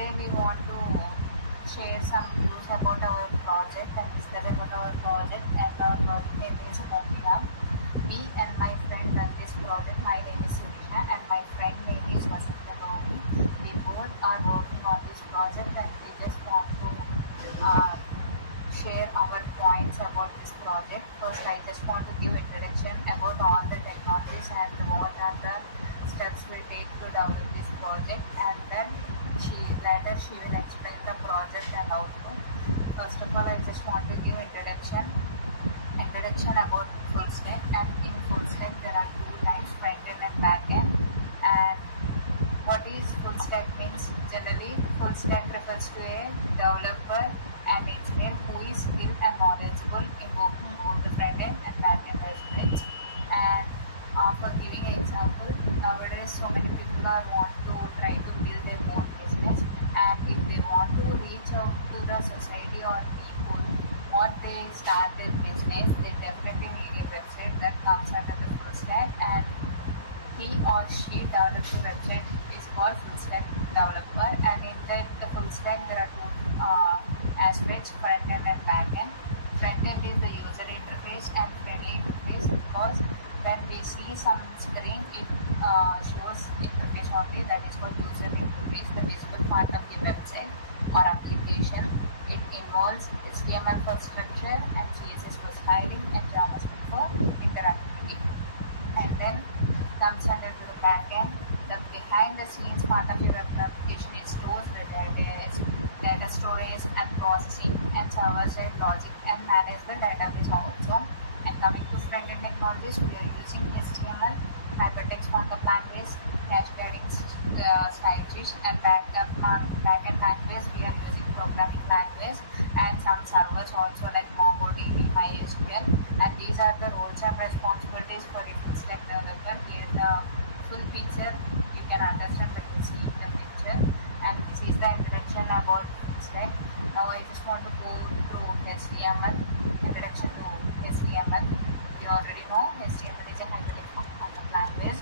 today we want to share some views about our project and discuss about our project, and our project name is Moving Up. Me and my friend run this project. My name is Surisha and my friend name is Vasanta Gauri. We both are working on this project and we just want to share our points about this project. First, I just want to give introduction about all the technologies and what are the steps we take to develop this project, and then later she will explain the project and outcome. First of all, I just want to give introduction about full stack. And in full stack there are two types, front end and back end. And what is full stack means? Generally full stack refers to a developer and engineer who is skilled and knowledgeable in working both the front end and back end aspects. And for giving an example, nowadays so many people want to try to build their own business, and if they want to reach out to the society or people or they start their business, they definitely need a website that comes under the full stack, and he or she develops a website is called full stack developer. And in that the full stack there are two aspects, front end and back end. Front end is the user interface and friendly interface, because when we see some screen it shows interface only, that is called user interface. The visible part of the website or application, it involves HTML for structure and CSS for styling and JavaScript for interactivity. And then comes under the back end, the behind the scenes part of your web application. It stores the data storage and processing and server side logic and manage the database also. And coming to front end technologies, we are using HTML, hypertext markup language, cascading style sheets, and backend language we are using programming language, and some servers also like MongoDB, MySQL. And these are the roles and responsibilities for a full stack developer. Here the full picture you can understand when you see the picture. And this is the introduction about full stack. Now I just want to go through HTML, introduction to HTML. You already know HTML is a hypertext markup language,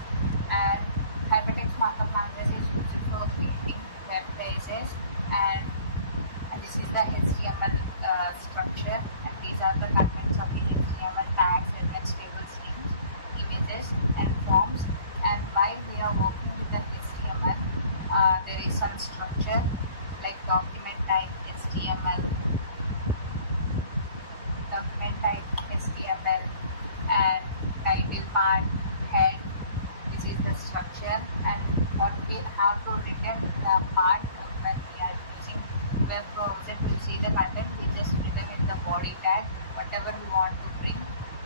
and hypertext markup language is used for creating web pages. And this is the HTML structure, and these are the contents of the HTML: tags, elements, tables, links, images, and forms. And while we are working with the HTML, there is some structure like document type HTML, and title part, head. This is the structure, and what we have to return the part when we are using web browser to see the content. We just return in the body tag whatever we want to bring,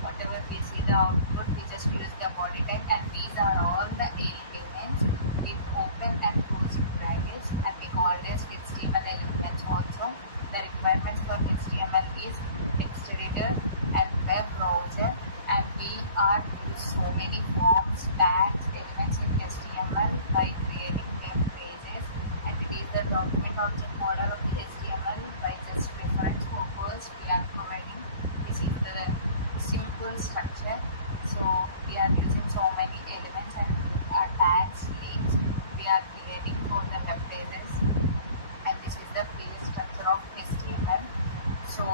whatever we see the output, we just use the body tag. And these are all the elements with open and closing brackets, and we call this HTML elements also. The requirements for HTML is text editor and web browser, and we are use so many forms, tags, elements in HTML by creating web pages. And it is the document object model of the HTML. By just reference purpose we are providing. This is the simple structure. So we are using so many elements and tags, links we are creating for the web pages. And this is the base structure of HTML. So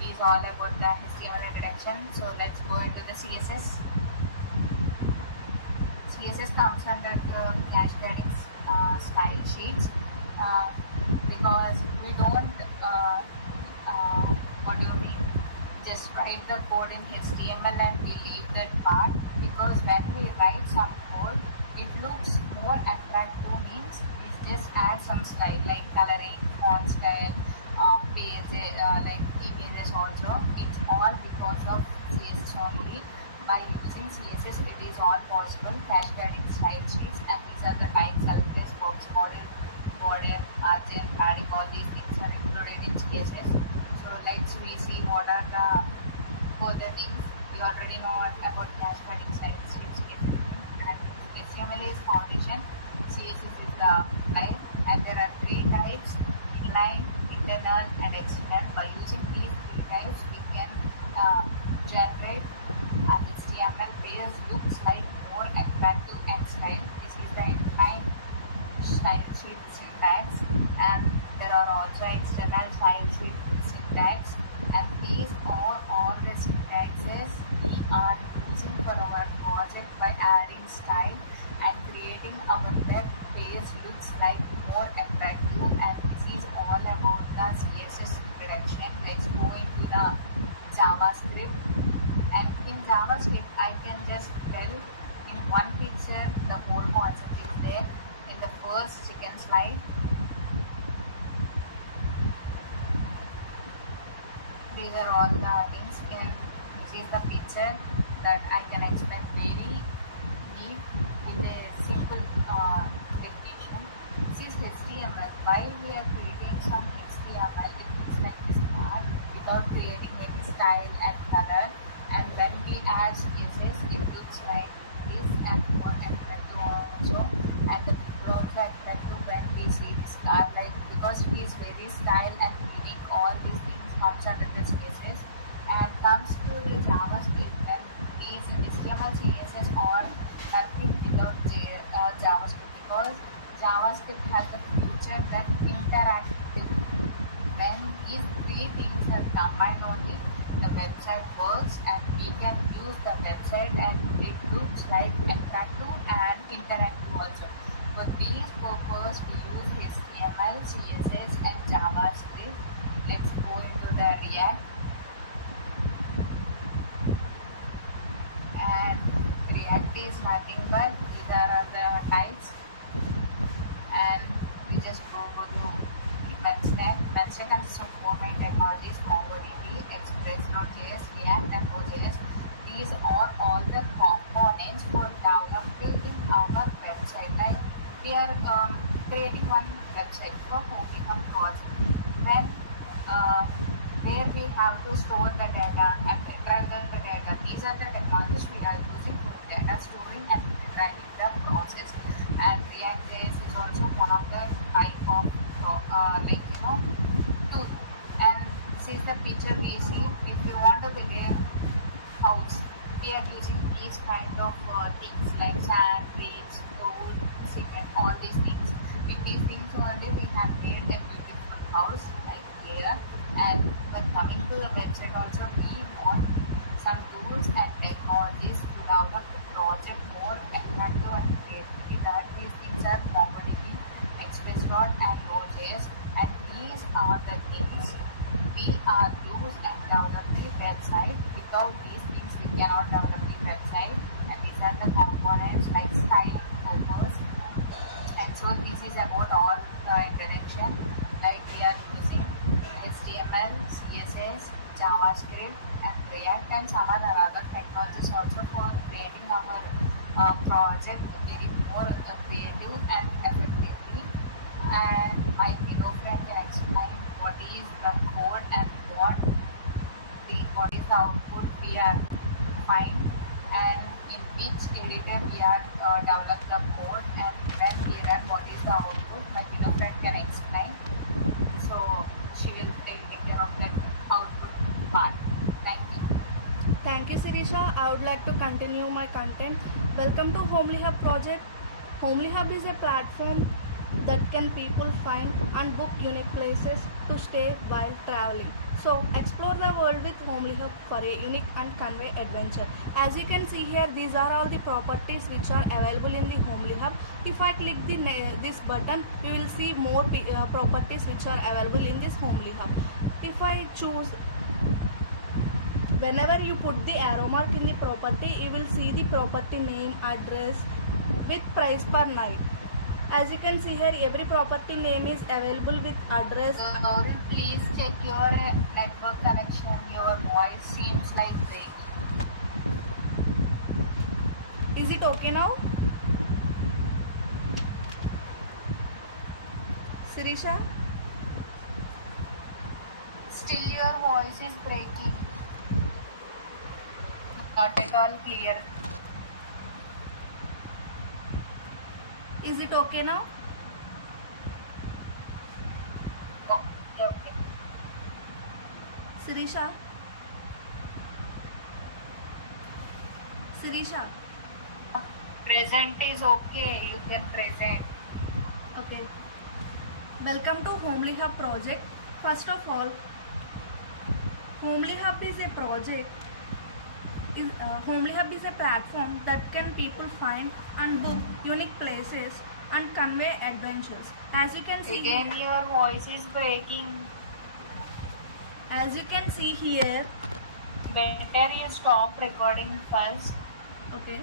it is all about the HTML introduction. So let's go into the CSS. CSS comes under the cascading style sheets, because we don't what do you mean, just write the code in HTML and we leave that part, because when we write some code it looks more attractive, means we just add some style like coloring, font style, page like images also. It's all because of CSS only. By using CSS it is all possible. Cascading style sheets, and these are the types: select, box, model, border, margin, padding. All these things are included in CSS. So let's we see what are the further things. We already know about cascading style sheets. And HTML is foundation, CSS is the type, and there are three types: inline, internal, and external. By using these three types we can generate an HTML page looks like more attractive and style. This is the inline style sheet syntax, and style and creating our web page looks like more attractive. And this is all about the CSS introduction. Let's go into the JavaScript. And in JavaScript, I can just tell in one picture the whole concept is there. In the first second slide, these are all the things. This is the picture that I can explain very neat with a simple definition. This is HTML. While we are creating some HTML, it looks like this part without creating any style and color. And when we add CSS, it looks like this and more attractive also. And the people also attractive when we see this card, like because it is very style and unique. All these things comes under the CSS. And comes to the JavaScript, when these HTML, CSS or nothing without JavaScript, because JavaScript has the feature that interactive. When these three things are combined only, the website works and we can use the website and it looks like attractive and interactive also. For these purpose, we use HTML, CSS and JavaScript. Let's go into the React. And React is nothing but these are the types. And we just go to MERN. MERN consists of four main technologies: MongoDB, Express.js, React and Node.js. These are all the components for developing our website. Like we are creating one website for holding a project. Then where we have to store the data and retrieve the data. These are the technologies we are using for data storing and retrieving the process. And React.js is also one of the type of tool. And this is the picture we see. If we want to build a house, we are using these kind of things like sand, bricks, gold, cement, all these things. With these things only we have made a beautiful house like here. And when coming to the website also, we want some tools and technologies to develop the project more attractive and creativity. That these things are MongoDB, Express and Node.js, and these are the things we are used and develop the website. Without these things, we cannot develop the website. And these are the components like style, purpose. And so this is about all the introduction. Like we are using HTML, CSS, JavaScript and React and some other technologies also for creating our project very more creative and effectively. And my fellow friend can explain what is the code and what is the output we are find, and in which editor we are develop the code, and when we run what is the output. My fellow friend can explain. So she will take care of that output part. Thank you. Thank you, Sirisha. I would like to continue my content. Welcome to Homely Hub project. Homely Hub is a platform that can people find and book unique places to stay while traveling. So explore the world with Homely Hub for a unique and convey adventure. As you can see here, these are all the properties which are available in the Homely Hub. If I click this button, you will see more properties which are available in this Homely Hub. If I choose, whenever you put the arrow mark in the property, you will see the property name, address with price per night. As you can see here, every property name is available with address. Gauri, please check your network connection. Your voice seems like breaking. Is it okay now? Sirisha? Still your voice is breaking. Not at all clear. Is it okay now? Okay. Sirisha? Present is okay. You can present. Okay. Welcome to Homely Hub project. First of all, Homely Hub is a project Homely Hub is a platform that can people find and book unique places and convey adventures. As you can see, Again, your voice is breaking. as you can see here, Better you stop recording first. okay.